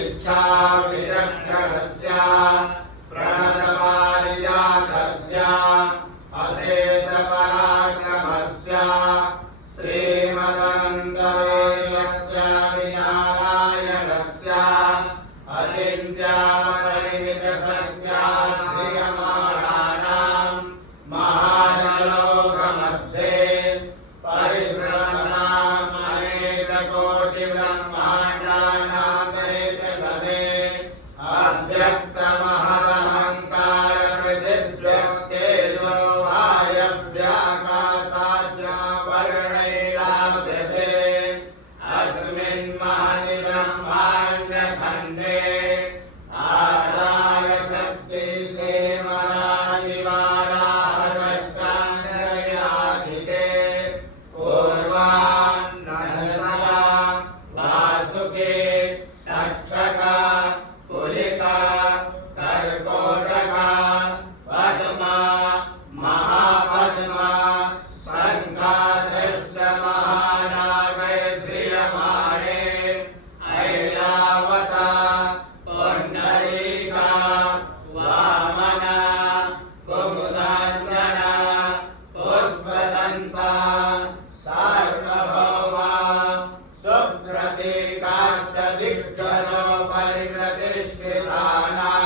इच्छा विचक्षणस्य प्रणतपारिजातस्य अशेष पराक्रमस्य श्रीमदनन्दवेदस्य विनारायणस्य अचिन्त्यापरिमितसज्ञानधियमानानां महाजलोकमध्ये परिभ्रमणाम् अनेककोटिब्रह्माण्डानामेकधने अव्यक्तमहदहङ्कारप्रतिव्यक्तेजो वायव्याकाशाद्यवर्णैरावृते अस्मिन् महति ब्रह्माण्डखण्डे आधारशक्तिश्रीमदादिवाराहदष्टाङ्गयाधिते पूर्वान्नदसगा वासुके तक्षका कुलिका कर्कोटका पद्मा महापद्मा शङ्खाधृष्टमहानागैर्ध्रियमाणे ऐरावता पुण्डरीका वामना कुमुदाञ्जना पुष्पदन्ता सार्वभौमा सुप्रतीकाष्टदिग्गजो परिप्रतिष्ठितानां